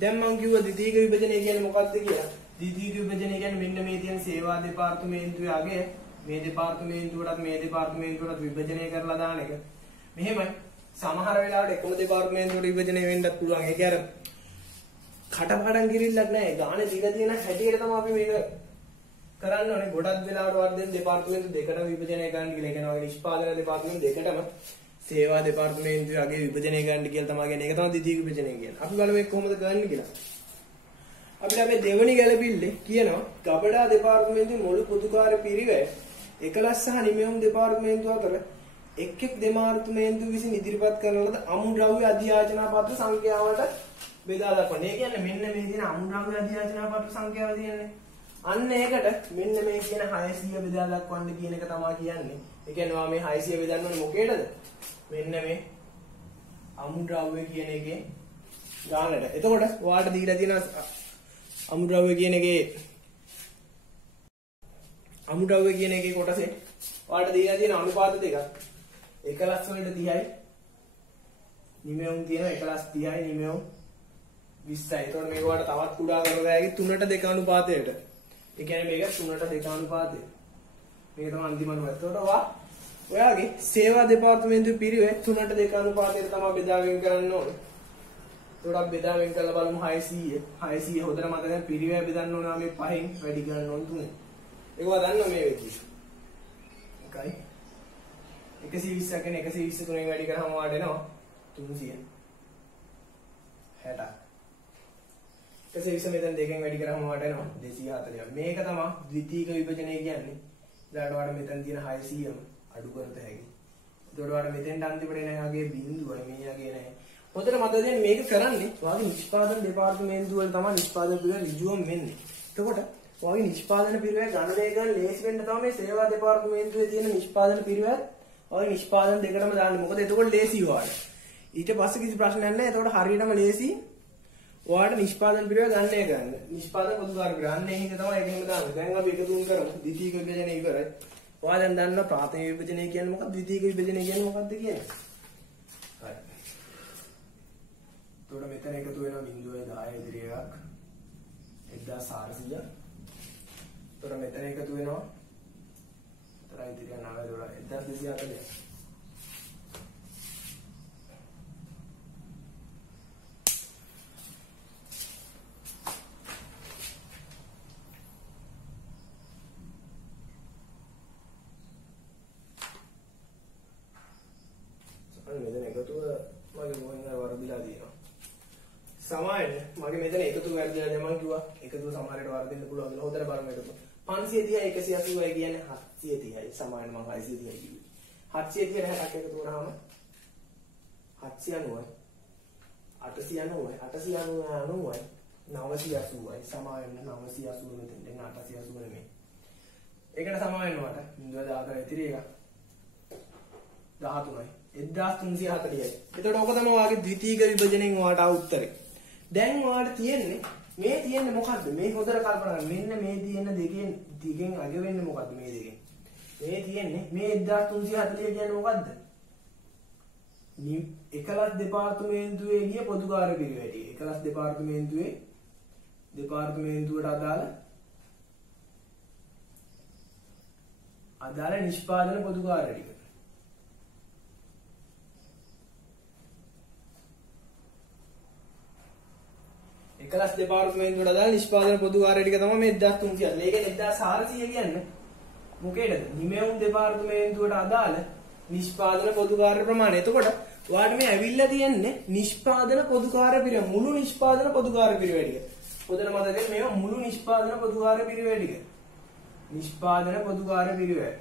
දැන් මම කිව්වා ද්විතීයික විභජනය කියන්නේ මොකක්ද කියලා. ද්විතීයික විභජනය කියන්නේ මෙන්න මේ තියෙන සේවා දෙපාර්තමේන්තුවේ අගය මේ දෙපාර්තමේන්තුවටත් මේ දෙපාර්තමේන්තුවටත් විභජනය කරලා දාන එක. මෙහෙමයි. සමහර වෙලාවට එකම දෙපාර්තමේන්තුවට විභජනය වෙන්නත් පුළුවන්. ඒක අර කටපාඩම් කිරිල්ලක් නෑ. ගානේ දීලා තියෙන හැටියට තමයි අපි මේක කරන්න ඕනේ. ගොඩක් වෙලාවට වර්ධන දෙපාර්තමේන්තු දෙකටම විභජනය කරන්න කියලා. ඒ කියන්නේ වගේ නිෂ්පාදන දෙපාර්තමේන්තු දෙකටම සේවා දෙපාර්තමේන්තුවේ අගේ විභජනය කරන්න කියලා තමයි කියන්නේ. ඒක තමයි ද්විතීයික විභජනය කියන්නේ. අපි බලමු ඒක කොහොමද කරන්නේ කියලා. අපිට මේ දෙවනි ගැළපිල්ලේ කියනවා ගබඩා දෙපාර්තමේන්තුවේ මුළු පොදුකාර්ය පිරිවැය 11 සහ නිමැවුම් දෙපාර්තමේන්තු අතර එක් දෙපාර්තමේන්තු විසින් ඉදිරිපත් කරන ලද අමුද්‍රව්‍ය අධ්‍යාචනා පත්‍ර සංඛ්‍යාවට බෙදා දක්වන්න. ඒ කියන්නේ මෙන්න මේ තියෙන අමුද්‍රව්‍ය අධ්‍යාචනා පත්‍ර සංඛ්‍යාව තියෙන්නේ. අන්න ඒකට මෙන්න මේ කියන 600 බෙදා දක්වන්න කියන එක තමයි කියන්නේ. ඒ කියන්නේ මේ 600 බෙදන්න ඕනේ මොකේද? මෙන්න මේ අමුද්‍රව්‍ය කියන එකේ ගානට. එතකොට ඔයාලට දීලා තියෙන අමුද්‍රව්‍ය කියන එකේ කොටසේ ඔයාලට දීලා තියෙන අනුපාත දෙකක්. 11 වලට 30යි. නිමෙවුම් තියෙනවා 11 30යි නිමෙවුම් 20යි. එතකොට මේක ඔයාලට තවත් කුඩා කරලා ඇයි 3ට 2 අනුපාතයට. ඒ කියන්නේ මේක 3ට 2 අනුපාතය. මේක තමයි අන්තිම අනුපාතය. එතකොට ඔයාගේ සේවා දෙපාර්තමේන්තුවේ පිරිවැය 3ට 2 අනුපාතයට තමයි බෙදාගෙන කරන්න ඕනේ. එතකොට අපි බෙදාගෙන කරලා බලමු 600. 600 හොදට මතකයි පිරිවැය බෙදන්න ඕනේ මේ 5න් වැඩි කරන්න ඕනේ 3. ඒකව දන්නවා මේ වෙද්දි. එකයි 120 කියන 123න් වැඩි කරාම වාට එනවා 360. 120 මෙතන දෙකෙන් වැඩි කරාම වාට එනවා 240. මේක තමයි ද්විතීයික විභජනය කියන්නේ. ඊට වඩා මෙතන තියෙන 600ම අඩු කරත හැකි. එතකොට වඩා මෙතෙන්ට අන්තිමට එන යාගේ බිඳුවයි මේ යාගේ නැහැ. හොඳට මතක තියාගන්න මේක කරන්නේ වාගේ නිෂ්පාදන දෙපාර්තමේන්තුව වල තමයි නිෂ්පාදන පිරිවෙල ඍජුවම වෙන්නේ. එතකොට වාගේ නිෂ්පාදන පිරිවෙල ගණනය කරන ලේසි වෙන්න තමයි මේ සේවා දෙපාර්තමේන්තුවේ තියෙන නිෂ්පාදන පිරිවෙල වාගේ නිෂ්පාදන දෙකටම දාන්නේ. මොකද එතකොට ලේසි වාට. ඊට පස්සේ කිසි ප්‍රශ්නයක් නැහැ. එතකොට හරියටම ලේසි වාට නිෂ්පාදන පිරිවෙල ගණනය කරන්න. නිෂ්පාදන පොදුකාර්ය පිරිවෙල. අන්න ඒක තමයි ඒකෙම දාන්නේ. දැන් අපි එකතුන් කරමු. ද්විතීයික විභජනය ඉවරයි. ඔයාලා දැන් දන්නවා ප්‍රාථමික විභජනය කියන්නේ මොකක්ද? ද්විතීයික විභජනය කියන්නේ මොකක්ද කියන්නේ? හරි. එතකොට මෙතන එකතු වෙනවා 0.10 ඉදිරි එකක් 1400. එතකොට මෙතන එකතු වෙනවා තරයි ඉදිරිය 91240. මෙතන එකතුව මගේ මොකෙන් හරි වරදිලා තියෙනවා. සමායන මගේ මෙතන එකතුව වැරදිලා දැන් මම කිව්වා එකතුව සමහරට වරදින්න පුළුවන් කියලා. හොතර බලමු එකතුව. 530යි 180යි කියන්නේ 730යි. සමායන මම 630යි කිව්වේ. 730ට 60ක් එකතු වුණාම 790යි 890යි 890යි 980යි සමායන 980 මෙතෙන් දෙන්න 880 නෙමෙයි. ඒකට සමායන වට 0.14 ඉතිරි එක 13යි 1340යි. එතකොට ඕක තමයි ඔයාගේ ද්විතීයික විභජනයෙන් ඔයාට ආ උත්තරේ. දැන් ඔයාට තියෙන්නේ මේ තියෙන්නේ මොකද්ද? මේ හොඳට කල්පනා කරන්න. මෙන්න මේ තියෙන දෙකෙන් අග වෙන්නේ මොකද්ද මේ දෙකෙන්? මේ තියෙන්නේ මේ 1340 කියන්නේ මොකද්ද? 11 දෙපාර්තමේන්තුවේ ගිය පොදුකාර්ය පිරිවෙල ටික. 11 දෙපාර්තමේන්තුවට අදාළ නිෂ්පාදන පොදුකාර්ය ටික. 11 දෙපාර්තමේන්තුවට අදාළ නිෂ්පාදන පොදුකාර්ය ටික තමයි මේ 1340. මේක 1400 කියන්නේ මොකේද? නිමෙවුම් දෙපාර්තමේන්තුවට අදාළ නිෂ්පාදන පොදුකාර්ය ප්‍රමාණය. එතකොට ඔයාලට මේ ඇවිල්ලා තියෙන්නේ නිෂ්පාදන පොදුකාර්ය පිරිවෙල මුළු නිෂ්පාදන පොදුකාර්ය පිරිවෙල ටික. පොතේ මතක තියෙන මේවා මුළු නිෂ්පාදන පොදුකාර්ය පිරිවෙල ටික. නිෂ්පාදන පොදුකාර්ය පිරිවෙල.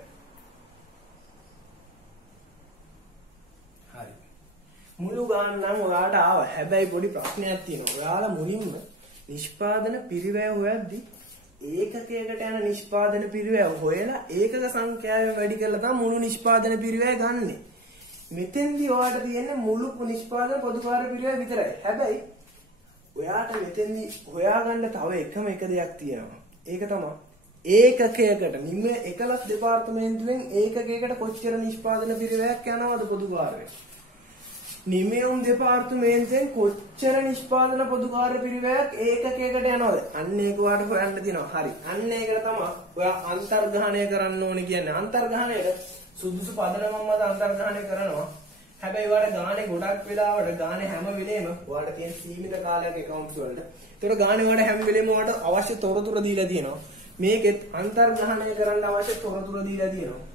හරි. මුළු ගානම ඔයාලට ආවා. හැබැයි පොඩි ප්‍රශ්නයක් තියෙනවා. ඔයාලා මුලින්ම නිෂ්පාදන පිරිවැය හොයද්දි ඒකකයකට යන නිෂ්පාදන පිරිවැය හොයලා ඒකක සංඛ්‍යාව වැඩි කරලා තමයි මුළු නිෂ්පාදන පිරිවැය ගන්නෙ. මෙතෙන්දී ඔයාලට තියෙන්නේ මුළු නිෂ්පාදන පොදුකාර්ය පිරිවැය විතරයි. හැබැයි ඔයාට මෙතෙන්දී හොයාගන්න තව එකම එක දෙයක් තියෙනවා. ඒක තමයි ඒකකයකට නිම 11 දෙපාර්තමේන්තුවෙන් ඒකකයකට කොච්චර නිෂ්පාදන පිරිවැයක් යනවද පොදුකාර්යය. නිමෙවුම් දෙපාර්තමේන්තුවෙන් කොච්චර නිෂ්පාදන පොදු කාර්ය පිරිවැයක් ඒකකයකට යනවද? අන්න ඒක ඔයාලට හොයන්න තියෙනවා. හරි. අන්න ඒකට තමයි ඔයා අන්තර්ග්‍රහණය කරන්න ඕනේ කියන්නේ. අන්තර්ග්‍රහණයට සුදුසු පදනමක් මත අන්තර්ග්‍රහණය කරනවා. හැබැයි ඔයාලට ගානේ ගොඩක් වෙලාවට ගානේ හැම වෙලේම ඔයාලට තියෙන සීමිත කාලයක් accounts වලට. ඒතකොට ගානේ ඔයාලට හැම වෙලේම ඔයාලට අවශ්‍ය තොරතුරු දීලා තියෙනවා. මේකෙත් අන්තර්ග්‍රහණය කරන්න අවශ්‍ය තොරතුරු දීලා තියෙනවා.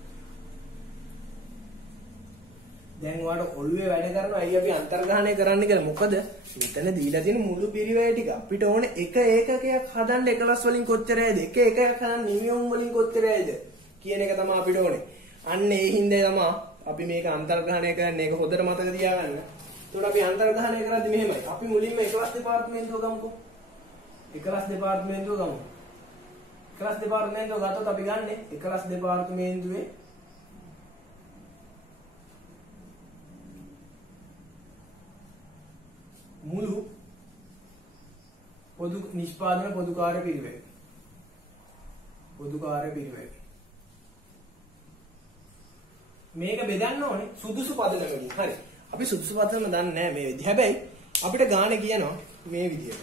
දැන් ඔයාලට ඔළුවේ වැඩ කරනවා අයිය අපි අන්තර්ග්‍රහණය කරන්න කියලා. මොකද මෙතන දීලා තියෙන මුළු පිරිවැය ටික අපිට ඕනේ එක ඒකකයක් හදන්න 11 වලින් කොච්චරයිද? එක එකයක් හදන්න නිමියුම් වලින් කොච්චරයිද කියන එක තමයි අපිට ඕනේ. අන්න ඒ හින්දා තමයි අපි මේක අන්තර්ග්‍රහණය කරන්නේ. ඒක හොඳට මතක තියාගන්න. එතකොට අපි අන්තර්ග්‍රහණය කරද්දි මෙහෙමයි. අපි මුලින්ම 11 දෙපාර්තමේන්තුව ගමුකෝ. 11 දෙපාර්තමේන්තුව ගමු. 11 දෙපාර්තමේන්තුව ගත්තොත් අපි ගන්නෙ 11 දෙපාර්තමේන්තුවේ මුළු පොදු නිෂ්පාදන පොදු කාර්ය පිරිවැය. පොදු කාර්ය පිරිවැය. මේක බෙදන්න ඕනේ සුදුසු පදනමකින්. හරි. අපි සුදුසු පදනම දන්නේ නැහැ මේ විදිහ. හැබැයි අපිට ගානේ කියනවා මේ විදිහට.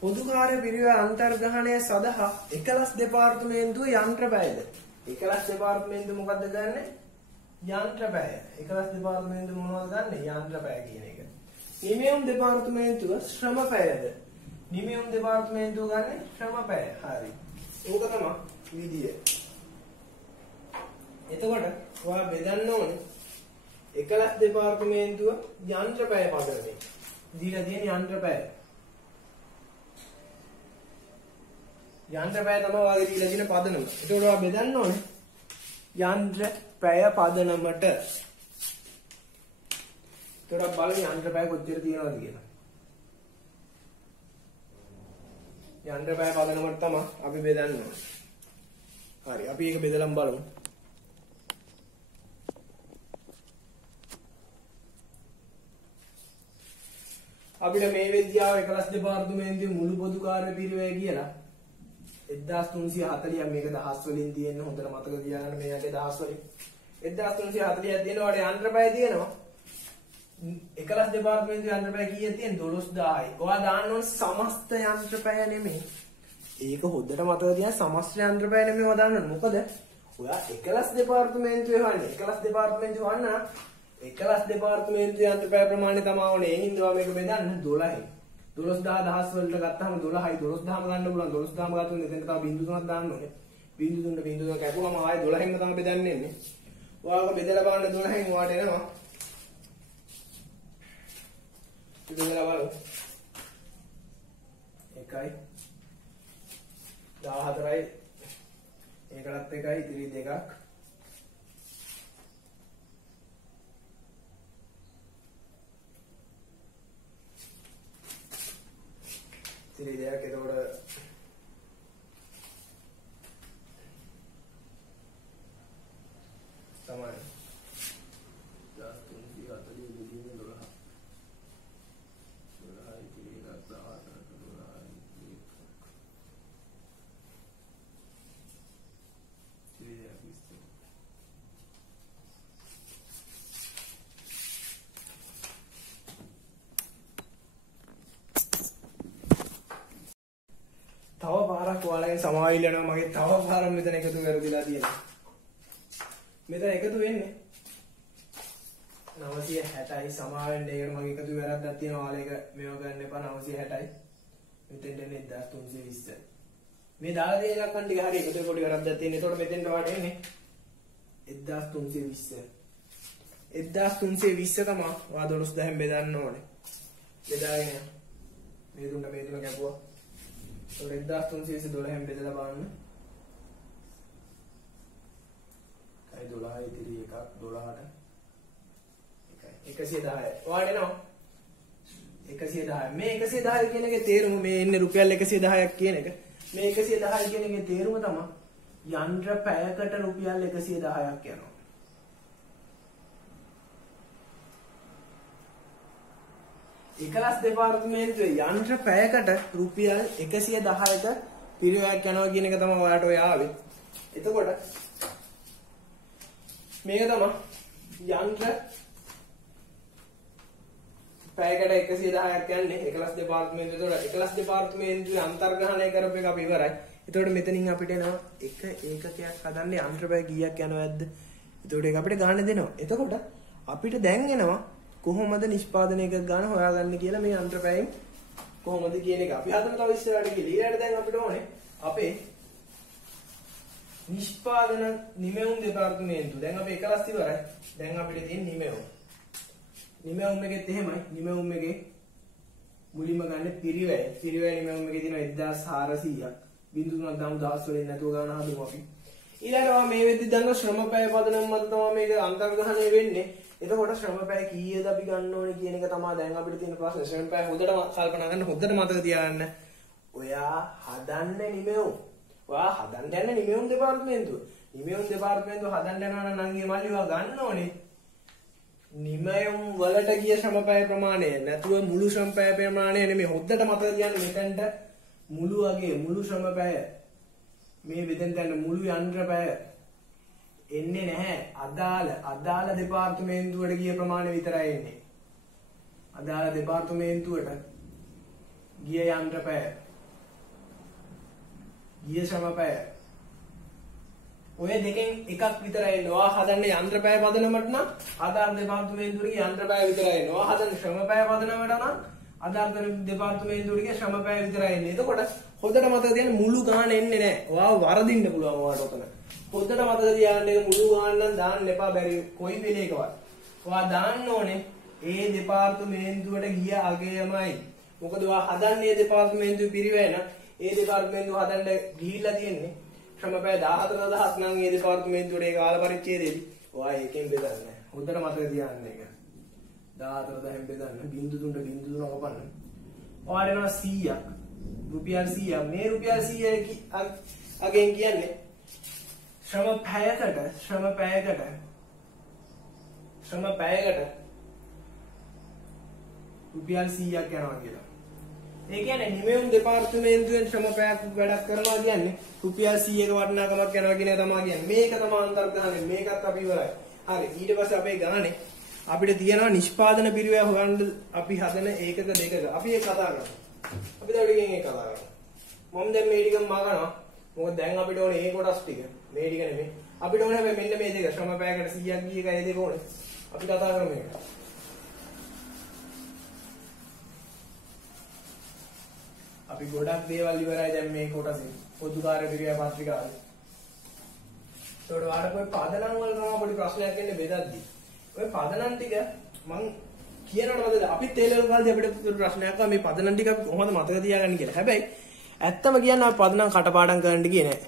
පොදු කාර්ය පිරිවැය අන්තර්ග්‍රහණය සඳහා 11 දෙපාර්තමේන්තුව යන්ත්‍රපැයද. 11 දෙපාර්තමේන්තුව මොකද්ද ගන්නෙ? යන්ත්‍රපැය. 11 දෙපාර්තමේන්තුව මොනවද ගන්නෙ? යන්ත්‍රපැය කියන එක. නිමෙවුම් දෙපාර්තමේන්තුව ශ්‍රමපැයද. නිමෙවුම් දෙපාර්තමේන්තුව ගන්නෙ ශ්‍රමපැය. හරි. ඕක තමයි විදිය. එතකොට ඔයා බෙදන්න ඕනේ 11 දෙපාර්තමේන්තුව යන්ත්‍රපැය පදනමේ. දීලා තියෙන යන්ත්‍රපැය. යන්ත්‍රපැය තමයි ඔයාගේ දීලා තියෙන පදනම. එතකොට ඔයා බෙදන්න ඕනේ යන්ත්‍රපැය පදනමට. එතකොට බලමු යන්ත්‍රපැය කොච්චර තියෙනවද කියලා. යන්ත්‍රපැය පදනමට තමයි අපි බෙදන්න ඕනේ. හරි. අපි ඒක බෙදලම බලමු. අපිට මේ විද්‍යාව 11 දෙපාර්තමේන්තුවේ මුළු පොදු කාර්ය පිරිවැය කියලා 1340ක් මේක දහස් වලින් තියෙන හොඳට මතක තියාගන්න මේ යටේ දහස් වලින් 1340ක් තියෙනවාට යන්ත්‍රපැය තියෙනවා 11 දෙපාර්තමේන්තුවේ යන්ත්‍රපැය කීයක් තියෙන 12000යි. ඔයා දාන්න ඕන සමස්ත යන්ත්‍රපැය නෙමෙයි. ඒක හොඳට මතක තියාගන්න සමස්ත යන්ත්‍රපැය නෙමෙයි ඔයා දාන්න. මොකද ඔයා 11 දෙපාර්තමේන්තුවේ හොයන්නේ 11 දෙපාර්තමේන්තුව හොයන්න 11 දෙපාර්තමේන්තුවේ යන්ත්‍රපැය ප්‍රමාණය තමයි ඕනේ. ඒ හින්දා මේක බෙදන්න 12යි. 12000 දහස් වලට ගත්තාම 12යි 12000ම ගන්න පුළුවන්. 12000ම ගත්තොත් එතන තව බිංදු තුනක් දාන්න ඕනේ. බිංදු තුන කැපුවම ආයේ 12න්ම තමයි බෙදන්නේ. ඔයාලක බෙදලා බලන්න 12න් ඔයාට එනවා. බෙදලා බලන්න. 1යි 14යි ඒකටත් 1යි ඉතිරි 2ක් ඉතිරි 2ක් එතකොට තමයි 13 තව පාරක් ඔයාලගෙන් සමාවිල් යනවා. මගේ තව පාරක් මෙතන එකතු කරලා තියෙනවා. මෙතන එකතු වෙන්නේ 960යි සමාවෙන්න. ඒකට මගේ එකතු වැරද්දක් තියෙනවා. ඔයාලා ඒක මේව ගන්න එපා. 960යි මෙතෙන්ට එන්නේ 1320. මේ දාලා තියෙන ලක්කන් ටික හරිය එකතු පොඩි වැරද්දක් තියෙනවා. ඒතකොට මෙතෙන්ට වාට එන්නේ 1320. 1320 තමයි ඔයා 12000න් බෙදන්න ඕනේ. බෙදාගෙන මේ දුන්න කැපුවා. 1312න් බෙදලා බලන්න. කයි 12 ඉතිරි එකක් 12ට 110යි. ඔයාලට එනවා 110. මේ 110 කියන එකේ තේරුම මේ ඉන්නේ රුපියල් 110ක් කියන එක. මේ 110 කියන එකේ තේරුම තමයි යන්ත්‍ර පැයකට රුපියල් 110ක් යනවා. එකලස් දෙපාර්තමේන්තුවේ යන්ත්‍ර පැයකට රුපියල් 110ක පිරිවැයක් යනවා කියන එක තමයි ඔයාලට ඔය ආවේ. එතකොට මේක තමයි යන්ත්‍ර පැයකට 110ක් යන්නේ 11 දෙපාර්තමේන්තුව. ඒතකොට 11 දෙපාර්තමේන්තුවේ අන්තර්ග්‍රහණය කරපු එක අපි ඉවරයි. එතකොට මෙතනින් අපිට එනවා එක ඒකකයක් හදන්න යන්ත්‍ර පැය කීයක් යනවද? එතකොට ඒක අපිට ගන්න දෙනවා. එතකොට අපිට දැන් එනවා කොහොමද නිෂ්පාදනය එක ගන්න හොයාගන්න කියලා මේ යන්ත්‍ර පැයෙන් කොහොමද කියන එක. අපි හදමු තව ඉස්සරහට ගිහලා. ඊළඟට දැන් අපිට ඕනේ අපේ නිෂ්පාදන නිමෙවුම් දෙපාර්තමේන්තුව. දැන් අපි 11 ඉවරයි. දැන් අපිට තියෙන නිමෙවුම්. නිමෙවුම් එකෙත් එහෙමයි. නිමෙවුම් එකේ මුලින්ම ගන්න පිරිවැය. පිරිවැය නිමෙවුම් එකේ තියෙනවා 1400ක්. 0.3 දාමු 10 වලින් නැතුව ගන්න හදමු අපි. ඊළඟට මේ වෙද්දි දන්න ශ්‍රම පැය පදනම් මත තමයි මේක අන්තර්ග්‍රහණය වෙන්නේ. එතකොට ශ්‍රම පැය කීයද අපි ගන්න ඕනේ කියන එක තමයි දැන් අපිට තියෙන ප්‍රශ්නේ. ශ්‍රම පැය හොඳට කල්පනා කරන්න, හොඳට මතක තියාගන්න. ඔයා හදන්නේ නිමෙවුම්. ඔයා හදන්න යන්නේ නිමෙවුම් දෙපාර්තමේන්තුව. නිමෙවුම් දෙපාර්තමේන්තුව හදන්න යනවා නම් නංගියේ මල්ලි ඔයා ගන්න ඕනේ. නිමෙවුම් වලට ගිය ශ්‍රම පැය ප්‍රමාණය නැතුව මුළු ශ්‍රම පැය ප්‍රමාණය නෙමෙයි. හොද්දට මතක තියාගන්න මෙතනට මුළු වගේ මුළු ශ්‍රම පැය මේ වෙදෙන් දැන් මුළු යන්ත්‍ර පැය එන්නේ නැහැ. අදාළ දෙපාර්තමේන්තුවට ගිය ප්‍රමාණය විතරයි එන්නේ. අදාළ දෙපාර්තමේන්තුවට ගිය යන්ත්‍ර පැය ගිය ශ්‍රම පැය ඔය දෙකෙන් එකක් විතරයි එන්නේ. ඔයා හදන්නේ යන්ත්‍ර පැය පදනමට නම් අදාළ දෙපාර්තමේන්තුවේ යන්ත්‍ර පැය විතරයි එන්නේ. ඔයා හදන්නේ ශ්‍රම පැය පදනමට නම් අදාළ දෙපාර්තමේන්තුවේ ශ්‍රම පැය විතරයි එන්නේ. එතකොට හොඳට මතක තියාගන්න මුළු ගාන එන්නේ නැහැ. ඔයාව වරදින්න පුළුවන් ඔයාට උතන. හොඳට මතක තියාගන්න මුළු ගාන නම් දාන්න එපා බැරි කොයි වෙලේකවත්. ඔයා දාන්න ඕනේ ඒ දෙපාර්තමේන්තුවට ගිය අගයමයි. මොකද ඔයා හදන්නේ දෙපාර්තමේන්තුවේ පිරිවැය නම් ඒ දෙපාර්තමේන්තුව හදන්න ගිහිල්ලා තියෙන්නේ ශ්‍රම පැය 14000ක් නම් ඒ දෙපාර්තමේන්තුවේ ඒ කාල පරිච්ඡේදයේදී ඔයා ඒකෙන් බෙදන්නේ. හොඳට මතක තියාගන්න ඒක. 14000න් බෙදන්න 0.3 කපන්න. ඔයාට එනවා 100ක්. රුපියල් 100ක්. මේ රුපියල් 100 අගෙන් කියන්නේ ශ්‍රම පැයකට රුපියල් 100ක් යනවා කියලා. ඒ කියන්නේ නිමෙවුම් දෙපාර්තමේන්තුවෙන් ශ්‍රම පැයක් වැඩක් කරනවා කියන්නේ රුපියල් 100ක වටිනාකමක් යනවා කියන එක තමයි කියන්නේ. මේක තමයි අන්තර්ග්‍රහණය. මේකත් අපි ඉවරයි. හරි. ඊට පස්සේ අපේ ගානේ අපිට තියෙනවා නිෂ්පාදන පිරිවැය හොයන්න අපි හදන ඒකක දෙකක. අපි ඒක කතා කරමු. අපි දැන් ටිකෙන් ඒක කතා කරමු. මම දැන් මේ ටික මගනවා. මොකද දැන් අපිට ඕනේ මේ කොටස් ටික. මේ ටික නෙමෙයි. අපිට ඕනේ හැබැයි මෙන්න මේ දෙක. ශ්‍රම පැයකට 100ක් ගිය එක ඒ දෙක ඕනේ. අපි කතා කරමු මේක. අපි ගොඩක් දේවල් ඉවරයි දැන් මේ කොටසේ. පොදු කාර්ය පිරිවැය පත්‍රිකාවේ. ඒකට වාට કોઈ පදනම් වල තමයි පොඩි ප්‍රශ්නයක් එන්නේ බෙදද්දි. ඔය පදනම් ටික මං කියනවද අපි තේලවල කාලේදී අපිට ප්‍රශ්නයක් ආවා මේ පදනම් ටික කොහොමද මතක තියාගන්නේ කියලා. හැබැයි ඇත්තම කියන්න අපි පදනම් කටපාඩම් කරන්න ගියේ නෑ.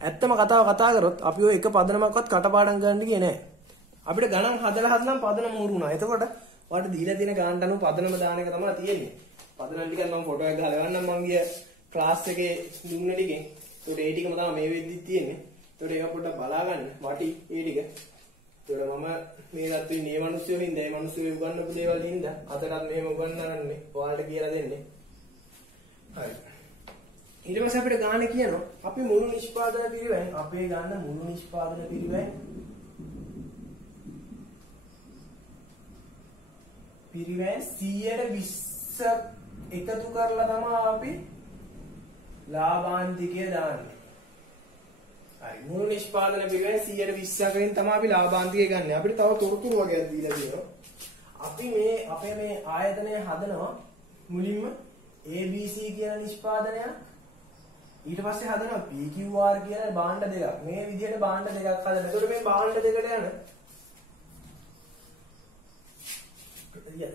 ඇත්තම කතා කරොත් අපි ඔය එක පදනමක්වත් කටපාඩම් කරන්න ගියේ නෑ. අපිට ගණන් හදලා පදනම උරුණා. එතකොට ඔයාලට දීලා තියෙන ගානට අනුව පදනම දාන එක තමයි තියෙන්නේ. පදනම් ටිකක් මම ෆොටෝ එකක් ගහලා ගන්නම් මම ගිය ක්ලාස් එකේ දුන්න ටිකෙන්. ඒකට ඒ ටිකම තමයි මේ වෙද්දිත් තියෙන්නේ. ඒකට ඒක පොඩ්ඩක් බලා ගන්න. වටි ඒ ටික. ඒකට මම මේ ගත්තේ මේ මිනිස්සු හින්දා මේ මිනිස්සු උගන්වපු දේවල් හින්දා අතටත් මෙහෙම උගන්වන්නේ ඔයාලට කියලා දෙන්නේ. හරි. ඊට පස්සේ අපිට ගාන කියනවා අපි මුළු නිෂ්පාදන පිරිවෙන් අපේ ගන්න මුළු නිෂ්පාදන පිරිවෙන් 120 එකතු කරලා තමයි අපි ලාභාන්තිකය දාන්නේ. හරි මුළු නිෂ්පාදන පිරිවෙන් 120කින් තමයි අපි ලාභාන්තිකය ගන්න. අපිට තව තොරතුරු වගේක් දීලා තියෙනවා. අපි මේ අපේ මේ ආයතනය හදනවා මුලින්ම ABC කියන නිෂ්පාදනයක් ඊට පස්සේ හදනවා PQR කියන භාණ්ඩ දෙකක්. මේ විදිහට භාණ්ඩ දෙකක් හදනවා. එතකොට මේ භාණ්ඩ දෙකට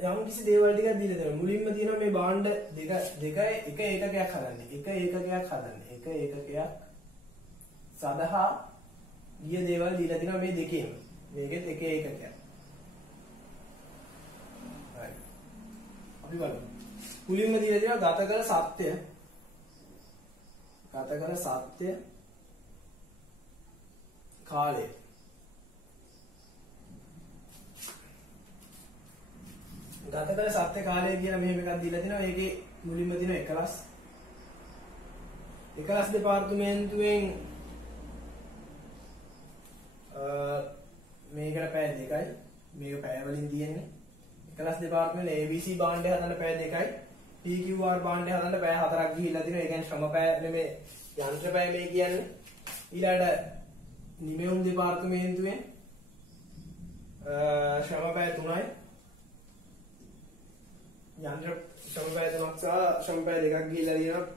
යම් කිසි දේවල් ටිකක් දීලා තියෙනවා. මුලින්ම තියෙනවා මේ භාණ්ඩ දෙක එක ඒකකයක් හදන්නේ. එක ඒකකයක් සඳහා ගිය දේවල් දීලා තියෙනවා මේ දෙකේම. මේකෙත් එක ඒකකයක්. හරි. අපි බලමු. මුලින්ම දීලා තියෙනවා ගත කළ සත්‍ය කාලය. ගත කළ සත්‍ය කාලය කියලා මෙහෙම එකක් දීලා තිනවා. ඒකේ මුලින්ම තියෙනවා 11 දෙපාර්තමේන්තුවෙන් මේකට පැය 2යි. මේක පැය වලින් තියෙන්නේ. එකලස් දෙපාර්තමේන්තුවේ ABC භාණ්ඩය හදන්න පැය 2යි. PQR භාණ්ඩය හදන්න පැය 4ක් ගිහිල්ලා තිනවා. ඒ කියන්නේ ශ්‍රම පැය නෙමෙයි යන්ත්‍ර පැය මේ කියන්නේ. ඊළඟට නිමෙවුම් දෙපාර්තමේන්තුවේ ශ්‍රම පැය 3යි. යන්ත්‍ර ශ්‍රම පැය 3ක් සහ ශ්‍රම පැය 2ක් ගිහිල්ලා තියෙනවා.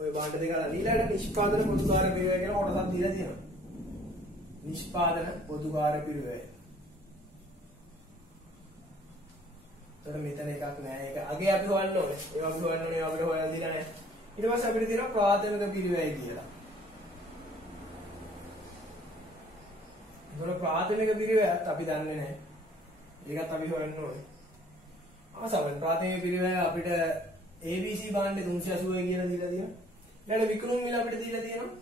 ඔය භාණ්ඩ දෙක අරන් ඊළඟට නිෂ්පාදන පොදු කාර්ය පිරිවෙය කියන කොටසක් දීලා තියෙනවා. නිෂ්පාදන පොදු කාර්ය පිරිවෙය. එතකොට මෙතන එකක් නෑ. ඒක අගේ අපි හොයන්න ඕනේ. ඒවා අපි හොයන්න ඕනේ. ඒවා අපිට හොයලා දීලා නෑ. ඊට පස්සේ අපිට තියෙනවා ප්‍රාථමික පිරිවෙය කියලා. ඒතකොට ප්‍රාථමික පිරිවෙයත් අපි දන්නේ නෑ. ඒකත් අපි හොයන්න ඕනේ. ආසවෙන් ප්‍රාථමික පිරිවෙය අපිට ABC භාණ්ඩේ 380 කියලා දීලා තියෙනවා. ඊළඟ විකුණුම් මිල අපිට දීලා තියෙනවා.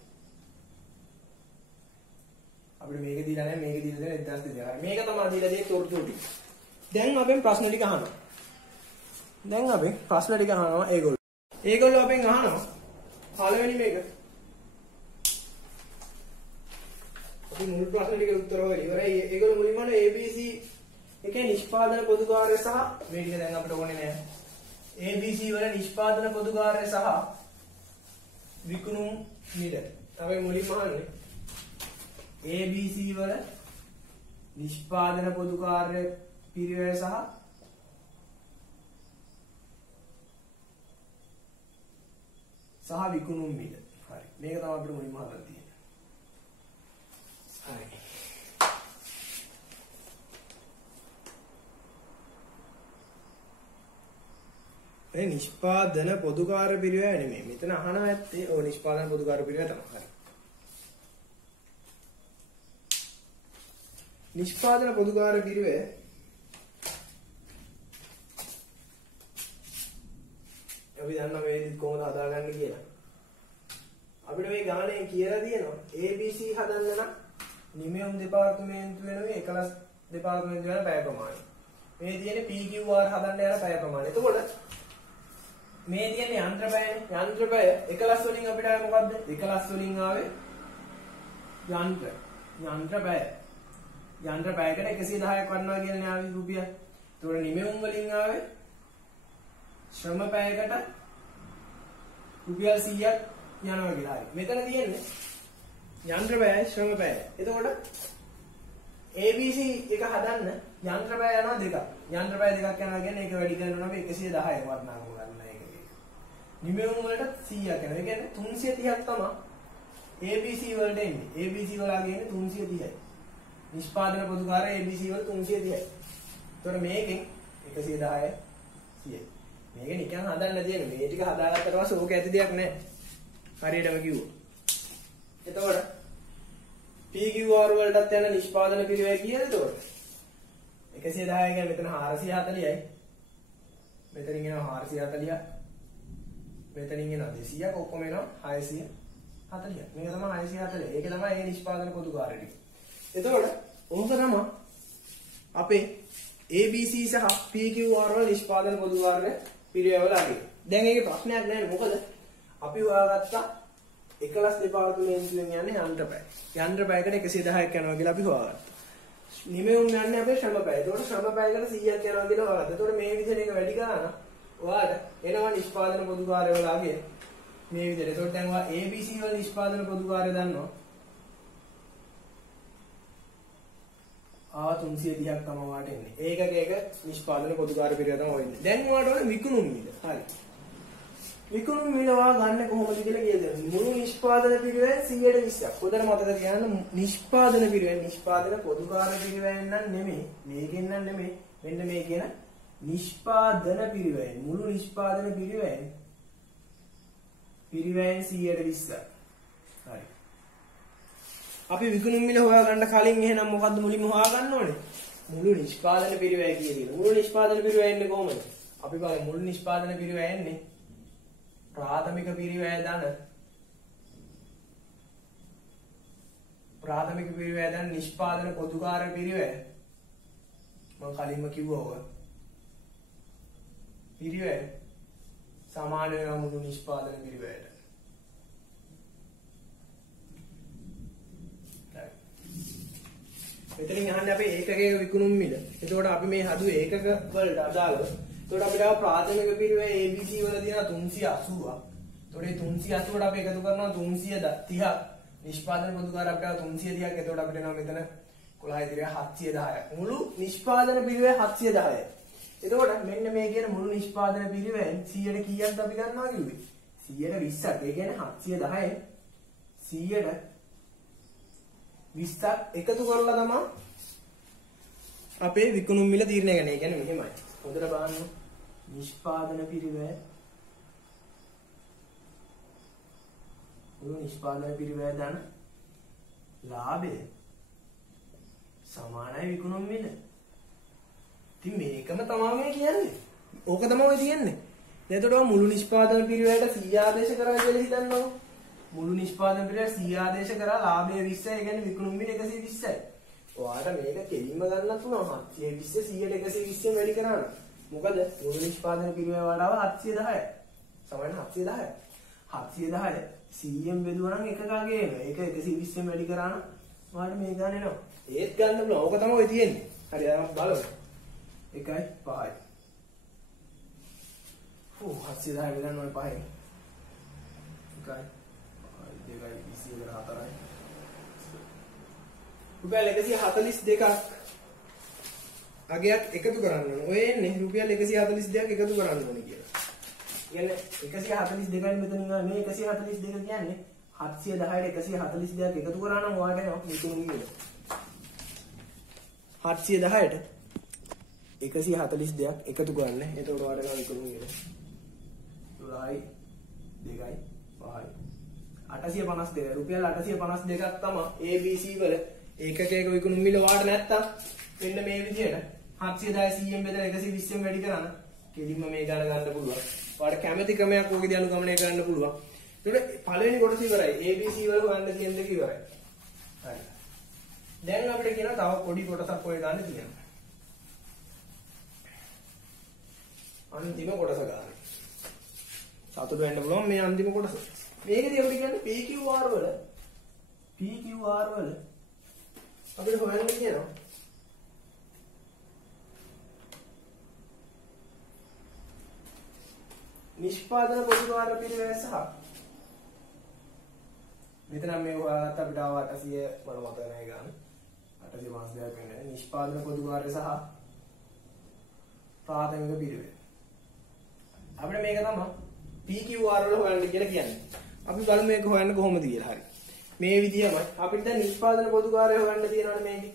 අපිට මේක දීලා නැහැ මේක දීලා තියෙන 1200. මේක තමයි දීලා තියෙන තොරතුරු ටික. දැන් අපෙන් ප්‍රශ්න ටික අහනවා. දැන් අපෙන් ප්‍රශ්න ටික අහනවා ඒගොල්ලෝ. ඒගොල්ලෝ අපෙන් අහනවා පළවෙනි මේක. අපි මුල් ප්‍රශ්න ටික උත්තර හොයලා ඉවරයි. ඒගොල්ලෝ මුලින්ම ABC එකේ නිෂ්පාදන පොදු කාර්ය සහ මේ ටික දැන් අපිට ඕනේ නැහැ. ABC වල නිෂ්පාදන පොදු කාර්ය සහ විකුණුම් මිල. අපි මුලින්ම අහන්නේ ABC වල නිෂ්පාදන පොදු කාර්ය පිරිවෙය සහ විකුණුම් මිල. හරි. මේක තමයි අපිට මුලින්ම අහන්න තියෙන්නේ. හරි. මේ නිෂ්පාදන පොදු කාර්ය පිරිවෙය නෙමෙයි. මෙතන අහනවා ඇත්තේ ඔය නිෂ්පාදන පොදු කාර්ය පිරිවෙය තමයි. හරි. නිෂ්පාදන පොදු කාර්ය පිරිවෙය අපි දන්නවා මේ කොහොමද හදාගන්නේ කියලා. අපිට මේ ගානේ කියලා තියෙනවා ABC හදන්න නම් නිමෙවුම් දෙපාර්තමේන්තුව වෙනුවේ එකලස් දෙපාර්තමේන්තුව වෙන පැය ප්‍රමාණය. මේ තියෙන්නේ PQR හදන්න යන පැය ප්‍රමාණය. එතකොට මේ තියෙන්නේ යන්ත්‍ර පැයනේ. යන්ත්‍ර පැය එකලස් වලින් අපිට ආවේ මොකද්ද? එකලස් වලින් ආවේ යන්ත්‍ර පැය. යන්ත්‍ර පැයකට 110ක් වටනවා කියන්නේ ආවේ රුපියල්. ඒතකොට නිමෙවුම් වලින් ආවේ ශ්‍රම පැයකට රුපියල් 100ක් යනවා කියලා. හරි. මෙතන තියෙන්නේ යන්ත්‍ර පැයයි ශ්‍රම පැයයි. එතකොට ABC එක හදන්න යන්ත්‍ර පැය යනවා දෙකක්. යන්ත්‍ර පැය දෙකක් යනවා කියන්නේ ඒක වැඩි කරනවා නම් 110 වටනාකම ගන්න එක. නිමෙවුම් වලට 100ක් යනවා. ඒ කියන්නේ 330ක් තමයි ABC වලට එන්නේ. ABC වලගේ එන්නේ 330යි. නිෂ්පාදන පොදු කාර්ය ABC වල 330යි. ඒතකොට මේකෙන් 110 100යි. මේක නිකන් හදන්න තියෙන. මේ ටික හදාගත්තට පස්සේ ඕක ඇති දෙයක් නෑ. හරියටම කිව්වොත්. එතකොට PQR වලටත් යන නිෂ්පාදන පිරිවෙය කීයද එතකොට? 110 කියන්නේ මෙතන 440යි. මෙතනින් එනවා 440ක්. මෙතනින් එනවා 200ක්. ඔක්කොම එනවා 640ක්. මේක තමයි 640. ඒක තමයි ඒ නිෂ්පාදන පොදු කාර්ය ටික. එතකොට ඕක තමයි අපේ ABC සහ PQR වල නිෂ්පාදන පොදු කාර්ය පිරිවෙය වල අගේ. දැන් ඒකේ ප්‍රශ්නයක් නැහැ. මොකද අපි හොයාගත්තා එකලස් දෙපාර්තමේන්තුවෙන් යන්නේ යන්ත්‍ර පැය. යන්ත්‍ර පැයකට 110ක් යනවා කියලා අපි හොයාගත්තා. නිමෙවුම් යන්නේ අපේ ශ්‍රම පැය. ඒතකොට ශ්‍රම පැයකට 100ක් යනවා කියලා හොයාගත්තා. ඒතකොට මේ විදිහට එක වැඩි කරා ඔයාලට එනවා නිෂ්පාදන පොදු කාර්ය වල අගේ මේ විදිහට. ඒතකොට දැන් ඔයා ABC වල නිෂ්පාදන පොදු කාර්ය දන්නවා. 330ක් තමයි වාට එන්නේ. ඒකක නිෂ්පාදන පොදු කාර්ය පිරිවෙය තමයි වෙන්නේ. දැන් ඔයාලට ඕනේ විකුණුම් මිල. හරි. විකුණුම් මිල ගන්න කොහොමද කියලා කියද? මුළු නිෂ්පාදන පිරිවෙයෙන් 120ක්. පොතට මතක තියාගන්න නිෂ්පාදන පිරිවෙයෙන් නිෂ්පාදන පොදු කාර්ය පිරිවෙයෙන් නම් නෙමෙයි. මේකෙන් නම් නෙමෙයි. මෙන්න මේ කියන නිෂ්පාදන පිරිවෙයෙන් මුළු නිෂ්පාදන පිරිවෙයෙන් 120ක්. හරි. අපි විකුණුම් මිල හොයාගන්න කලින් එහෙනම් මොකද්ද මුලින්ම හොයාගන්න ඕනේ? මුළු නිෂ්පාදන පිරිවෙය කියලා. මුළු නිෂ්පාදන පිරිවෙය එන්නේ කොහොමද? අපි බලමු මුළු නිෂ්පාදන පිරිවෙය එන්නේ प्राथमिक පිරිවෙය දන නිෂ්පාදන පොදු කාර්ය පිරිවෙය මම කලින්ම කිව්වා ඔය පිරිවෙය සමාන වෙනවා මුළු නිෂ්පාදන පිරිවෙයට. මෙතනින් අහන්නේ අපේ ඒකකයක විකුණුම් මිල. එතකොට අපි මේ හදුවේ ඒකක වලට අදාළව. එතකොට අපිට ප්‍රාථමික පිරිවේ ABC වල තියෙන 380ක්. එතකොට මේ 380ට අපි එකතු කරනවා 330ක්. නිෂ්පාදන පොදුකාර අපිට 330ක්. එතකොට අපිට එනවා මෙතන 11 ඉතිරිය 710ක්. මුළු නිෂ්පාදන පිරිවේ 710යි. එතකොට මෙන්න මේ කියන මුළු නිෂ්පාදන පිරිවෙන් 100ට කීයක්ද අපි ගන්නවා කිව්වේ? 120ක්. ඒ කියන්නේ 710 120ක් එකතු කරලා තමයි අපේ විකුණුම් මිල තීරණය කරන්නේ. ඒ කියන්නේ මෙහෙමයි. හොඳට බලන්න. නිෂ්පාදන පිරිවේ මුළු නිෂ්පාදන පිරිවේ දාන ලාභය සමානයි විකුණුම් මිල. ඉතින් මේකම තමයි මේ කියන්නේ. ඕක තමයි තියෙන්නේ. එතකොට මුළු නිෂ්පාදන පිරිවැයට 100 ආදේශ කරා කියලා හිතන්නකො. මුළු නිෂ්පාදන පිරිවැයට 100 ආදේශ කරා ලාභය 20යි. ඒ කියන්නේ විකුණුම් මිල 120යි. ඔයාලට මේක කෙලින්ම ගන්නත් පුළුවන්. 720 100ට 120 වැඩි කරා නම්. මොකද මුළු නිෂ්පාදන පිරිවැය වඩාව 710යි. සමාන 710යි. 710 100ෙන් බෙදුවා නම් එකකගේ එනවා. ඒක 120ෙන් වැඩි කරා නම් ඔයාලට මේ ගන්න එනවා. ඒත් ගන්න පුළුවන්. ඕක තමයි තියෙන්නේ. හරි අර බලමු. 1යි 5යි. 710 ගන්න ඕනේ 5යි. 1යි 2යි 24යි. රුපියල් 142ක් අගයක් එකතු කරන්න ඕනේ. ඔය එන්නේ රුපියල් 142ක් එකතු කරන්න ඕනේ කියලා. කියන්නේ 142යි මෙතන මේ 142 කියන්නේ 710ට 142ක් එකතු කරා නම් ඔයාලට එනවා විකුණුම් මිල. 710ට 142ක් එකතු කරන්න. එතකොට ඔයාලට එනවා විකුණුම් මිල. 12යි 2යි 5යි 852 රුපියල් 852ක් තමයි ABC වල ඒකකයක විකුණුම් මිල වාට නැත්තම් මෙන්න මේ විදිහට 710 100ෙන් බෙදලා 120ෙන් වැඩි කරන්න කෙලින්ම මේ ගණන ගන්න පුළුවන්. ඔයාලට කැමති ක්‍රමයක් ඕකේදී අනුගමනය කරන්න පුළුවන්. ඒකට පළවෙනි කොටස ඉවරයි. ABC වල හොයන්න තියෙන දෙක ඉවරයි. හරි. දැන් අපිට කියනවා තව පොඩි කොටසක් ඔය ගන්න තියෙනවා. අන්තිම කොටස ගන්න. සතුට වෙන්න පුළුවන් මේ අන්තිම කොටස. මේකදී අපිට කියන්නේ PQR වල අපිට හොයන්න කියනවා. නිෂ්පාදන පොදුකාර පිරිවෙල සහ මෙතන මේ හොයාගත්ත අපිට ආව 800 මම මතක නැහැ ගන්න. 852ක් වෙන්නේ. නිෂ්පාදන පොදුකාරය සහ ප්‍රාථමික පිරිවෙල. අපිට මේක තමයි PQR වල හොයන්න කියලා කියන්නේ. අපි බලමු මේක හොයන්න කොහොමද කියලා. හරි. මේ විදියමයි අපිට දැන් නිෂ්පාදන පොදුකාරය හොයන්න තියෙනවනේ මේකේ.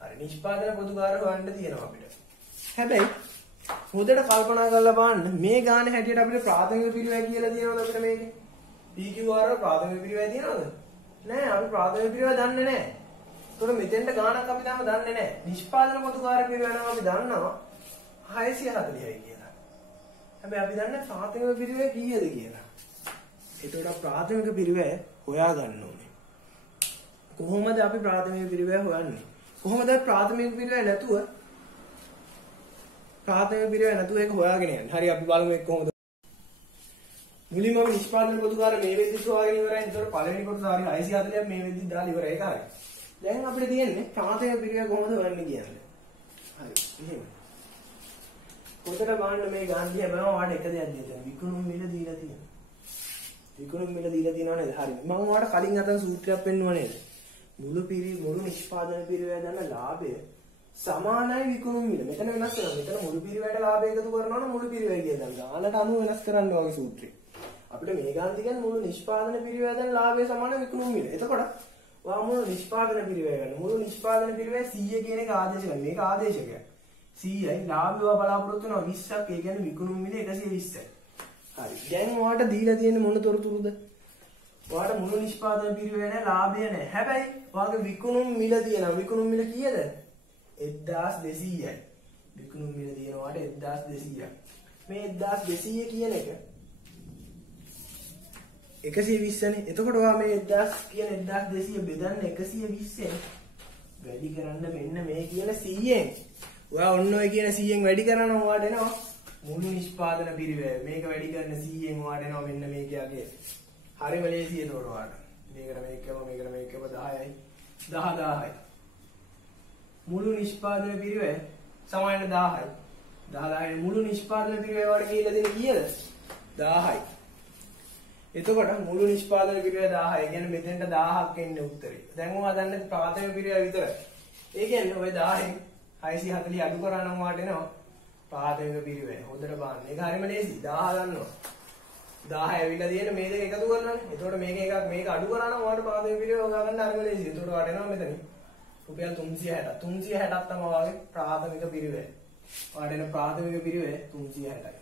හරි. නිෂ්පාදන පොදුකාරය හොයන්න තියෙනවා අපිට. හැබැයි හොඳට කල්පනා කරලා බලන්න මේ ගානේ හැටියට අපිට ප්‍රාථමික පිරිවෙල කියලා තියෙනවද අපිට මේකේ? PQR වල ප්‍රාථමික පිරිවෙල තියෙනවද? නෑ අපි ප්‍රාථමික පිරිවෙල දන්නේ නෑ. ඒතකොට මෙතෙන්ට ගානක් අපි තාම දන්නේ නෑ. නිෂ්පාදන පොදුකාර පිරිවෙල නම් අපි දන්නවා 640යි කියලා. හැබැයි අපි දන්නේ ප්‍රාථමික පිරිවෙල කීයද කියලා. ඒතකොට ප්‍රාථමික පිරිවෙල හොයා ගන්න ඕනේ. කොහොමද අපි ප්‍රාථමික පිරිවෙල හොයන්නේ? කොහොමද ප්‍රාථමික පිරිවෙල නැතුව ඒක හොයාගෙන යන්නේ? හරි අපි බලමු ඒක කොහොමද. මුලින්ම අපි නිෂ්පාදන පොදුකාර මේ වෙද්දිත් හොයාගෙන ඉවරයි. ඒතකොට පළවෙනි කොටස හරි 640ක් මේ වෙද්දිත් දාලා ඉවරයි. ඒක හරි. දැන් අපිට තියෙන්නේ ප්‍රාථමික පිරිවෙල කොහොමද හොයන්නේ කියන්නේ. හරි. එහෙම. පොතට බලන්න මේ ගාන්ධි හැමෝම වාට එක දෙයක් දෙන්න. විකුණුම් මිල දීලා තියෙනවා. විකුණුම් මිල දීලා තියෙනව නේද? හරි. මම ඔයාලට කලින් අතන සූත්‍රයක් පෙන්නුවා නේද? මුළු නිෂ්පාදන පිරිවෙල දන්න ලාභය සමානයි විකුණුම් මිල. මෙතන වෙනස් වෙනවා. මෙතන මුළු පිරිවෙලට ලාභය එකතු කරනවා නම් මුළු පිරිවෙල කියලා දාන්න. ගානට අනුව වෙනස් කරන්න වගේ සූත්‍රය. අපිට මේ ගාන්ති කියන්නේ මුළු නිෂ්පාදන පිරිවෙල දන්න ලාභය සමාන විකුණුම් මිල. එතකොට ඔයා මුළු නිෂ්පාදන පිරිවෙල ගන්න. මුළු නිෂ්පාදන පිරිවෙල 100 කියන එක ආදේශ කරනවා. මේක ආදේශකයක්. 100යි ලාභය බලාපොරොත්තු වෙනවා 20ක්. ඒ කියන්නේ විකුණුම් මිල 120යි. හරි. දැන් ඔයාලට දීලා තියෙන මොන තොරතුරුද? ඔයාලට මුළු නිෂ්පාදන පිරිවෙල නැහැ ලාභය නැහැ. හැබැයි ඔයාගේ විකුණුම් මිල තියෙනවා. විකුණුම් මිල කීයද? 1200යි. විකුණුම් මිල තියෙනවාට 1200ක්. මේ 1200 කියන එක 120නේ. එතකොට ඔයා මේ 1000 කියන 1200 බෙදන්න 120ෙන් වැඩි කරන්න මෙන්න මේ කියන 100ෙන්. ඔයා ඔන්න ඔය කියන 100ෙන් වැඩි කරනවා ඔයාට එනවා මුළු නිෂ්පාදන පිරිවෙල. මේක වැඩි කරන 100ෙන් ඔයාට එනවා මෙන්න මේකගේ. හරිම ලේසි එතකොට ඔයාට. මේකට මේකම 10යි 10000යි. මුළු නිෂ්පාදන පිරිවැය සමාන 1000යි. 1000යි මුළු නිෂ්පාදන පිරිවැය වලට ගිහිල්ලා දෙන්නේ කීයද? 1000යි. එතකොට මුළු නිෂ්පාදන පිරිවැය 1000යි. ඒ කියන්නේ මෙතෙන්ට 1000ක් එන්නේ උත්තරේ. දැන් ඔයා දන්නේ ප්‍රාථමික පිරිවැය විතරයි. ඒ කියන්නේ ඔය 1000න් 640 අඩු කරා නම් වාට එනවා ප්‍රාථමික පිරිවැය. හොඳට බලන්න. ඒක හරියම ලේසි. 1000 ගන්නවා. 1000 ඇවිල්ලා තියෙන මේ දෙක එකතු කරනවානේ. එතකොට මේක එකක් මේක අඩු කරා නම් වාට ප්‍රාථමික පිරිවැය හොයා ගන්න හරියම ලේසි. එතකොට වාට එනවා මෙතන රුපියල් 360. 360ක් තමයි වාගේ ප්‍රාථමික පිරිවැය. වාට එන ප්‍රාථමික පිරිවැය 360යි.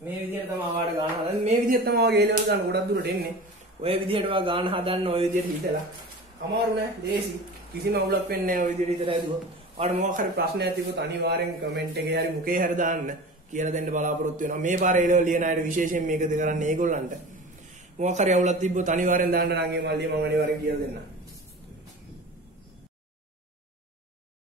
මේ විදිහට තමයි වාට ගන්න හදන්නේ. මේ විදිහට තමයි වාගේ A level ගන්න ගොඩක් දුරට එන්නේ. ඔය විදිහට වා ගන්න හදන්න ඔය විදිහට හිතලා. අමාරු නෑ. ලේසි. කිසිම අවුලක් වෙන්නේ නෑ ඔය විදිහට හිතලා ඇදුවා. ඔයාලට මොකක් හරි ප්‍රශ්නයක් තිබුණොත් අනිවාර්යෙන් කමෙන්ට් එකේ හරි මුකේ හරි දාන්න කියලා දෙන්න බලාපොරොත්තු වෙනවා. මේ පාර A level ලියන අයට විශේෂයෙන් මේකද කරන්නේ ඒගොල්ලන්ට. මොකක් හරි අවුලක් තිබ්බොත් අනිවාර්යෙන් දාන්න නම් ඒ මල්ලිය මම අනිවාර්යෙන් කියලා දෙන්නම්.